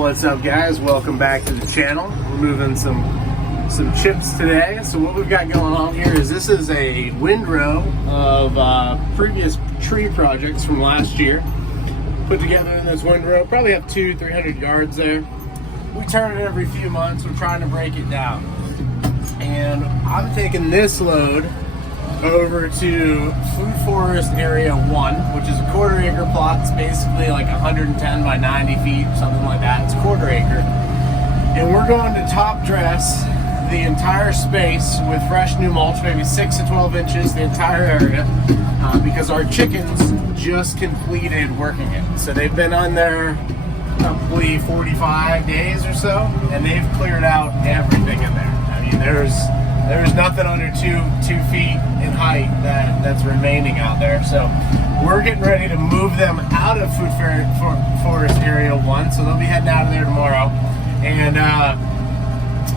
What's up, guys? Welcome back to the channel. We're moving some chips today. So what we've got going on here is this is a windrow of previous tree projects from last year put together in this windrow. Probably have 200-300 yards there. We turn it every few months. We're trying to break it down, and I'm taking this load over to Food Forest Area 1, which is a quarter-acre plot. It's basically like 110 by 90 feet, something like that. It's a quarter-acre. And we're going to top dress the entire space with fresh new mulch, maybe 6 to 12 inches, the entire area, because our chickens just completed working it. So they've been on there probably 45 days or so, and they've cleared out everything in there. I mean, there's nothing under two feet in height that's remaining out there. So we're getting ready to move them out of Food Forest Area 1. So they'll be heading out of there tomorrow. And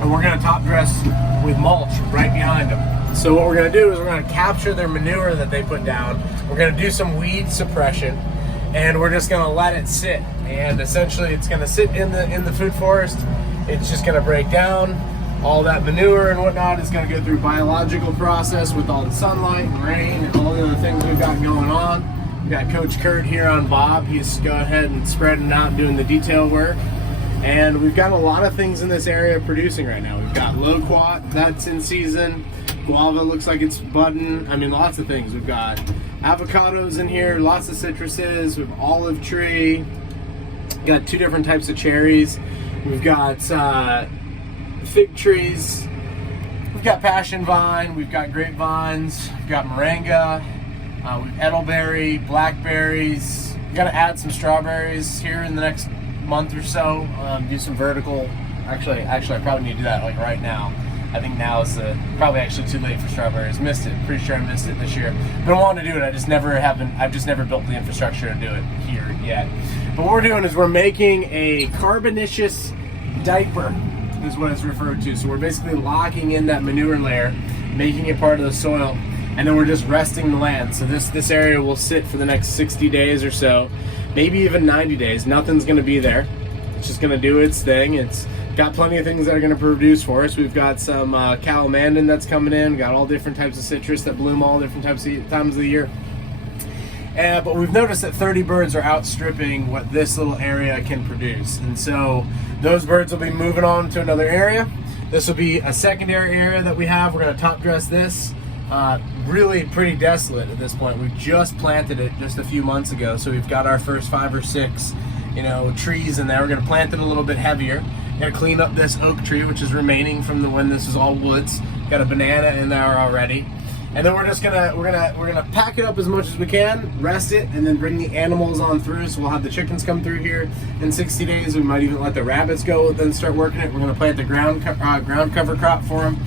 we're going to top dress with mulch right behind them. So what we're going to do is we're going to capture their manure that they put down. We're going to do some weed suppression, and we're just going to let it sit. And essentially it's going to sit in the food forest. It's just going to break down. All that manure and whatnot is going to go through biological process with all the sunlight and rain and all the other things we've got going on. We've got Coach Kurt here on Bob. He's going ahead and spreading out and doing the detail work. And we've got a lot of things in this area producing right now. We've got loquat, that's in season. Guava looks like it's budding. I mean, lots of things. We've got avocados in here, lots of citruses. We have olive tree. We've got 2 different types of cherries. We've got fig trees, we've got passion vine, we've got grapevines, we've got moringa, we've edelberry, blackberries. We've got to add some strawberries here in the next month or so. Do some vertical. Actually, I probably need to do that like right now. I think now is probably actually too late for strawberries. Missed it. Pretty sure I missed it this year. Been wanting to do it. I've just never built the infrastructure to do it here yet. But what we're doing is we're making a carbonaceous diaper, is what it's referred to. So we're basically locking in that manure layer, making it part of the soil, and then we're just resting the land. So this area will sit for the next 60 days or so, maybe even 90 days. Nothing's going to be there. It's just going to do its thing. It's got plenty of things that are going to produce for us. We've got some calamandin that's coming in. We've got all different types of citrus that bloom all different times of the year. But we've noticed that 30 birds are outstripping what this little area can produce. And so those birds will be moving on to another area. This will be a secondary area that we have. We're going to top dress this. Really pretty desolate at this point. We just planted it just a few months ago. So we've got our first 5 or 6, trees in there. We're going to plant it a little bit heavier. Got to clean up this oak tree, which is remaining from when this was all woods. Got a banana in there already. And then we're gonna pack it up as much as we can, rest it, and then bring the animals on through. So we'll have the chickens come through here in 60 days. We might even let the rabbits go, then start working it. We're gonna plant the ground cover crop for them.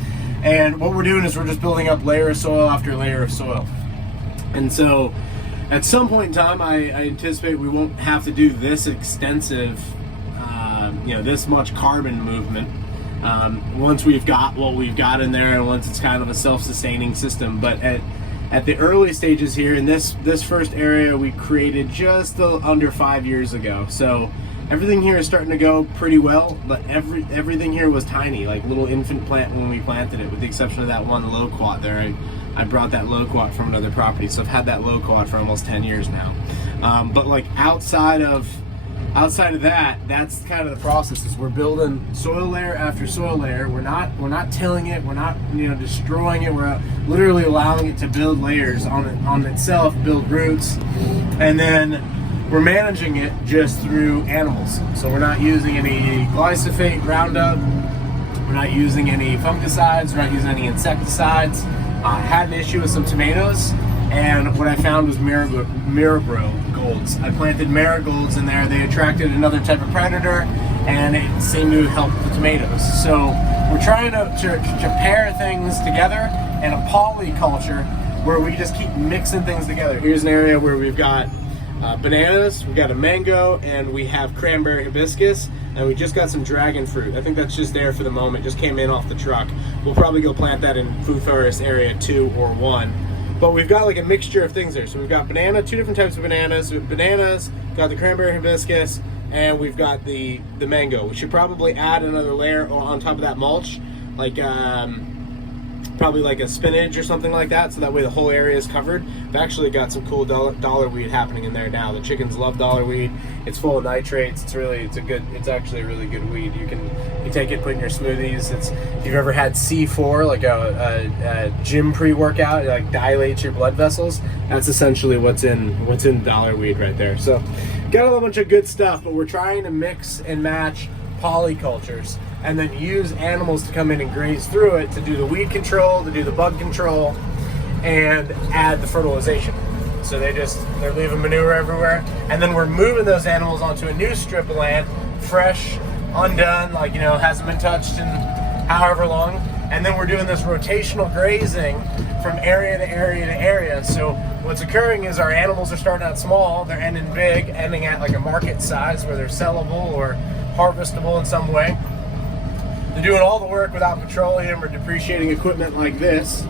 And what we're doing is we're just building up layer of soil after layer of soil. And so at some point in time, I anticipate we won't have to do this extensive, this much carbon movement. Once we've got what we've got in there, and once it's kind of a self-sustaining system. But at the early stages here in this first area, we created just under 5 years ago. So everything here is starting to go pretty well, but everything here was tiny, like little infant plant when we planted it, with the exception of that one loquat there. I brought that loquat from another property, so I've had that loquat for almost 10 years now. But like outside of that, that's kind of the process. Is we're building soil layer after soil layer. We're not tilling it. We're not destroying it. We're literally allowing it to build layers on itself, build roots, and then we're managing it just through animals. So we're not using any glyphosate, Roundup. We're not using any fungicides. We're not using any insecticides. I had an issue with some tomatoes, and what I found was marigolds. I planted marigolds in there. They attracted another type of predator, and it seemed to help the tomatoes. So we're trying to pair things together in a polyculture where we just keep mixing things together. Here's an area where we've got bananas, we've got a mango, and we have cranberry hibiscus, and we just got some dragon fruit. I think that's just there for the moment, just came in off the truck. We'll probably go plant that in Food Forest Area 2 or 1. But we've got like a mixture of things there. So we've got 2 different types of bananas. We have bananas, got the cranberry hibiscus, and we've got the mango. We should probably add another layer on top of that mulch, like probably like a spinach or something like that, so that way the whole area is covered. I've actually got some cool dollar weed happening in there now. The chickens love dollar weed. It's full of nitrates. It's actually a really good weed. You take it, put it in your smoothies. If you've ever had C4, like a gym pre-workout, it like dilates your blood vessels. That's essentially what's in dollar weed right there. So got a whole bunch of good stuff, but we're trying to mix and match polycultures and then use animals to come in and graze through it to do the weed control, to do the bug control, and add the fertilization. So they're leaving manure everywhere, and then we're moving those animals onto a new strip of land, fresh, undone, like, you know, hasn't been touched in however long, and then we're doing this rotational grazing from area to area to area. So what's occurring is our animals are starting out small, they're ending big, ending at like a market size where they're sellable or harvestable in some way. They're doing all the work without petroleum or depreciating equipment like this,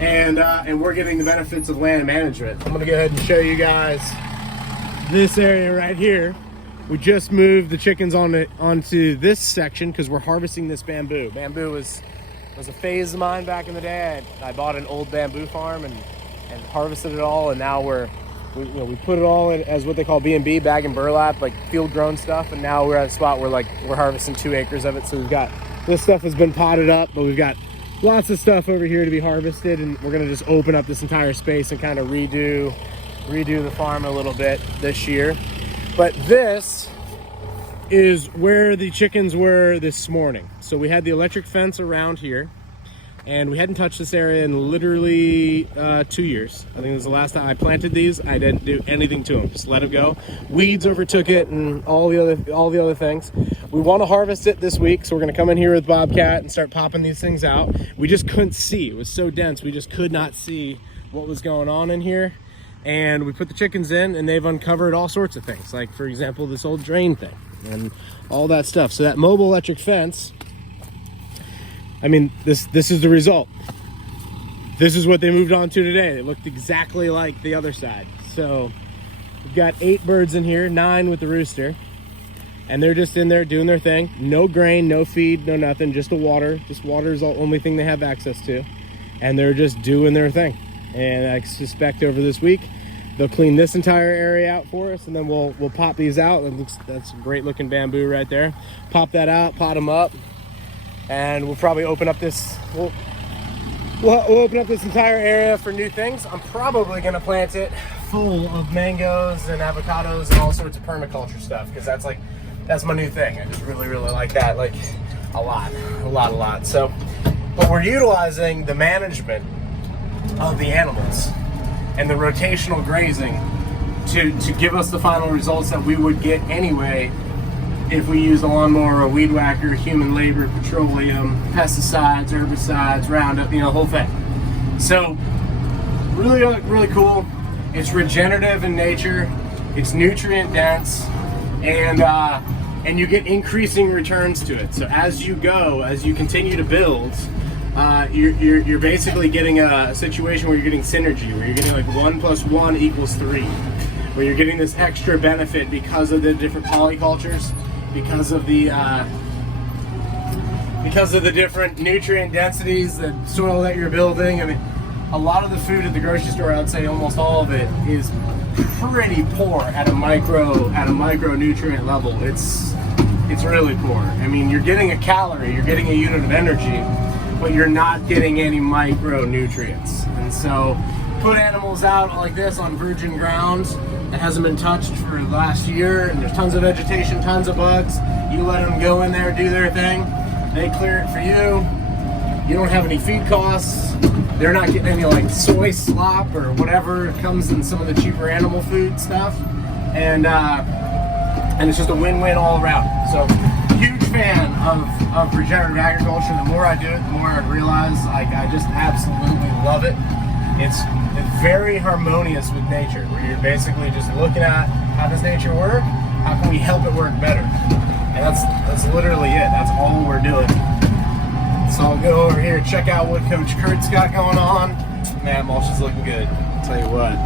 and we're getting the benefits of land management. I'm gonna go ahead and show you guys this area right here. We just moved the chickens onto this section because we're harvesting this bamboo. Bamboo was a phase of mine back in the day. I bought an old bamboo farm and harvested it all, and now we put it all in as what they call B&B, bag and burlap, like field grown stuff, and now we're at a spot where like we're harvesting 2 acres of it. So we've got, this stuff has been potted up, but we've got lots of stuff over here to be harvested, and we're gonna just open up this entire space and kind of redo the farm a little bit this year. But this is where the chickens were this morning. So we had the electric fence around here, and we hadn't touched this area in literally 2 years. I think it was the last time I planted these. I didn't do anything to them, just let it go. Weeds overtook it and all the other things. We want to harvest it this week, so we're gonna come in here with Bobcat and start popping these things out. We just couldn't see, it was so dense, we just could not see what was going on in here. And we put the chickens in, and they've uncovered all sorts of things, like for example this old drain thing and all that stuff. So that mobile electric fence, I mean, this is the result. This is what they moved on to today. It looked exactly like the other side. So we've got 8 birds in here, 9 with the rooster, and they're just in there doing their thing. No grain, no feed, no nothing, just the water. Just water is the only thing they have access to, and they're just doing their thing. And I suspect over this week they'll clean this entire area out for us, and then we'll pop these out. That's great looking bamboo right there. Pop that out, pot them up, and we'll probably open up this. We'll open up this entire area for new things. I'm probably gonna plant it full of mangoes and avocados and all sorts of permaculture stuff, because that's my new thing. I just really like that, like a lot. So, but we're utilizing the management of the animals and the rotational grazing to give us the final results that we would get anyway if we use a lawnmower, a weed whacker, human labor, petroleum, pesticides, herbicides, Roundup, the whole thing. So really cool. It's regenerative in nature, it's nutrient dense, and you get increasing returns to it. So as you continue to build, you're basically getting a situation where you're getting synergy, where you're getting like 1 + 1 = 3, where you're getting this extra benefit because of the different polycultures, because of the different nutrient densities, the soil that you're building. I mean, a lot of the food at the grocery store, I'd say almost all of it, is pretty poor at a micronutrient level. It's really poor. I mean, you're getting a calorie, you're getting a unit of energy, but you're not getting any micronutrients. And so put animals out like this on virgin ground that hasn't been touched for the last year, and there's tons of vegetation, tons of bugs. You let them go in there, do their thing, they clear it for you. You don't have any feed costs. They're not getting any like soy slop or whatever comes in some of the cheaper animal food stuff, and it's just a win-win all around. So huge fan of regenerative agriculture. The more I do it, the more I realize I just absolutely love it. It's very harmonious with nature, where you're basically just looking at how does nature work, how can we help it work better, and that's literally it. That's all we're doing. So I'll go over here, check out what Coach Kurt's got going on. Man, mulch is looking good, I'll tell you what.